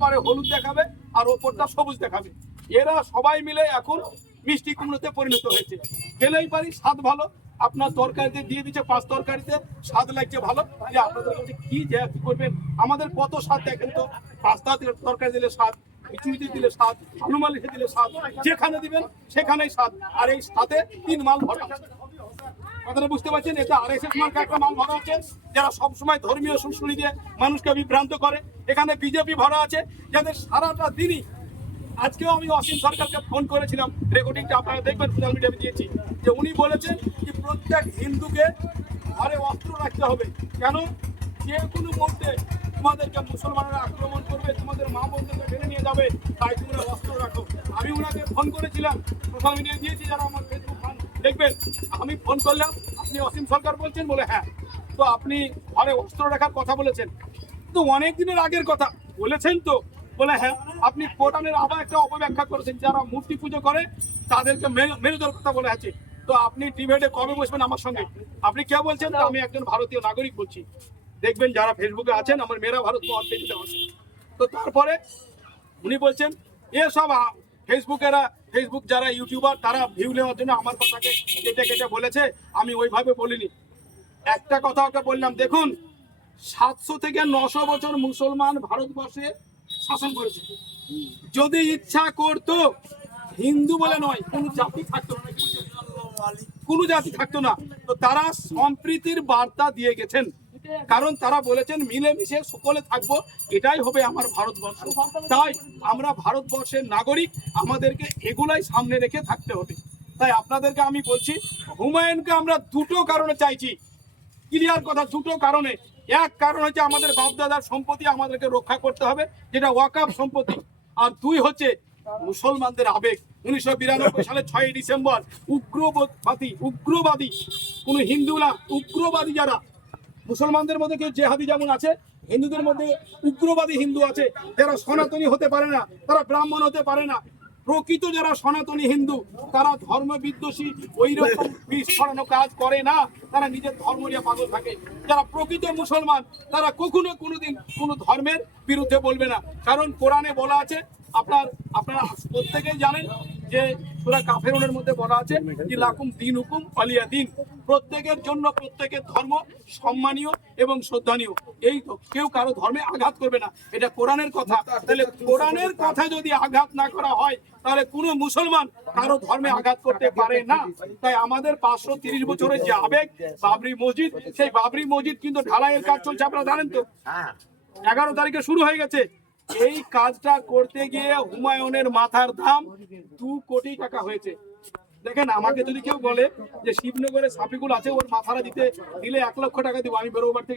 এপারে হলুদ দেখাবে আর ওপরটা সবুজ দেখাবে। এরা সবাই মিলে এখন মিষ্টি কুমড়োতে পরিণত হয়েছে। খেলেই পারি, স্বাদ ভালো। আপনার তরকারিতে দিয়ে দিচ্ছে পাঁচ তরকারিতে, স্বাদ লাগছে ভালো। যে আপনাদের কাছে কি কি করবেন? আমাদের কত স্বাদ দেখেন তো? পাস্তা তরকারি দিলে স্বাদ, খিচুড়িতে দিলে স্বাদ আলু মালিশে দিলে স্বাদ, যেখানে দিবেন সেখানেই স্বাদ। আর এই স্বাদে তিন মাল ভরা। কথাটা বুঝতে পারছেন, এটা আর এস এস একটা মাল ভরা আছে, যারা সবসময় ধর্মীয় শুনশুনি দিয়ে মানুষকে বিভ্রান্ত করে। এখানে বিজেপি ভরা আছে, যাদের সারাটা দিনই, আজকেও আমি অসীম সরকারকে ফোন করেছিলাম, রেকর্ডিংটা আপনারা দেখবেন, সোশ্যাল মিডিয়াতে দিয়েছি, যে উনি বলেছেন যে প্রত্যেক হিন্দুকে ঘরে অস্ত্র রাখতে হবে। কেন? যে কোনো মুহূর্তে তোমাদেরকে মুসলমানরা আক্রমণ করবে, তোমাদের মা বোনদেরকে টেনে নিয়ে যাবে, তাই তোমরা অস্ত্র রাখো। আমি ওনাকে ফোন করেছিলাম, সোশ্যাল মিডিয়ায় দিয়েছি, যারা আমার দেখবেন, আমি ফোন করলাম, আপনি অসীম সরকার বলছেন বলে হ্যাঁ। তো আপনি ঘরে অস্ত্র রাখার কথা বলেছেন। তো অনেক দিনের আগের কথা, বলেছেন তো। বলে হ্যাঁ আপনি কোরআনের আবার একটা অপব্যাখ্যা করেছেন, যারা মূর্তি পুজো করে, তাদেরকে মেনে দেওয়ার কথা বলে আছে তো আপনি ডিবেটে কবে বসবেন আমার সঙ্গে? আপনি কে বলছেন? আমি একজন ভারতীয় নাগরিক বলছি। দেখবেন যারা ফেসবুকে আছেন, আমার মেরা ভারত তো তারপরে উনি বলছেন, এসব ফেসবুকেরা ফেসবুক যারা ইউটিউবার তারা ভিউ নেওয়ার জন্য আমার কথাকে কেটে কেটে বলেছে। আমি ওইভাবে বলিনি। একটা কথা ওকে বললাম, দেখুন, সাতশো থেকে নশো বছর মুসলমান ভারতবর্ষে শাসন করেছে। যদি ইচ্ছা করতো, হিন্দু বলে নয়, কোন জাতি থাকতো না। কোনো জাতি থাকতো না। তো তারা সম্প্রীতির বার্তা দিয়ে গেছেন। কারণ তারা বলেছেন মিলেমিশে সকলে থাকব, এটাই হবে আমার ভারতবর্ষ। তাই আমরা ভারতবর্ষের নাগরিক, আমাদেরকে এগুলাই সামনে রেখে থাকতে হবে। তাই আপনাদেরকে আমি বলছি, হুমায়ুনকে আমরা দুটো কারণে চাইছি। ক্লিয়ার কথা, দুটো কারণে। এক কারণ হচ্ছে আমাদের বাপদাদার সম্পত্তি আমাদেরকে রক্ষা করতে হবে, যেটা ওয়াকাফ সম্পত্তি। আর দুই হচ্ছে মুসলমানদের আবেগ। উনিশশো বিরানব্বই সালে ছয়ই ডিসেম্বর, উগ্রবাদী উগ্রবাদী, কোন হিন্দু না, উগ্রবাদী যারা মুসলমানদের মধ্যে কেউ জেহাদি যেমন আছে, হিন্দুদের মধ্যে উগ্রবাদী হিন্দু আছে, যারা সনাতনী হতে পারে না, তারা ব্রাহ্মণ হতে পারে না। প্রকৃত যারা সনাতনী হিন্দু, তারা ধর্ম বিদ্বেষী ওই রকম বিষ কাজ করে না, তারা নিজের ধর্ম নিয়ে পাগল থাকে। যারা প্রকৃত মুসলমান, তারা কখনো কোনোদিন কোনো ধর্মের বিরুদ্ধে বলবে না। কারণ কোরআনে বলা আছে আপনার আপনারা প্রত্যেকেই জানেন যে সুরা কাফেরুনের মধ্যে বলা আছে যে লাকুম দিন হুকুম অলিয়া দিন। প্রত্যেকের জন্য প্রত্যেকের ধর্ম সম্মানীয় এবং শ্রদ্ধানীয়। এই তো কেউ কারও ধর্মে আঘাত করবে না। এটা কোরআনের কথা। তাহলে কোরআনের কথা যদি আঘাত না করা হয় তাহলে কোনো মুসলমান কারও ধর্মে আঘাত করতে পারে না। তাই আমাদের পাঁচশো তিরিশ বছরের যে আবেগ বাবরি মসজিদ সেই বাবরি মসজিদ কিন্তু ঢালাইয়ের কাজ চলছে। আপনারা জানেন তো? এগারো তারিখে শুরু হয়ে গেছে। এই কাজটা করতে গিয়ে হুমায়ুনের মাথার দাম দু কোটি টাকা হয়েছে। দেখেন, আমাকে যদি কেউ বলে যে শিবনগরে সাপিকুল আছে, ওর মাথারা দিতে দিলে এক লক্ষ টাকা দিব, আমি বেরোবার থেকে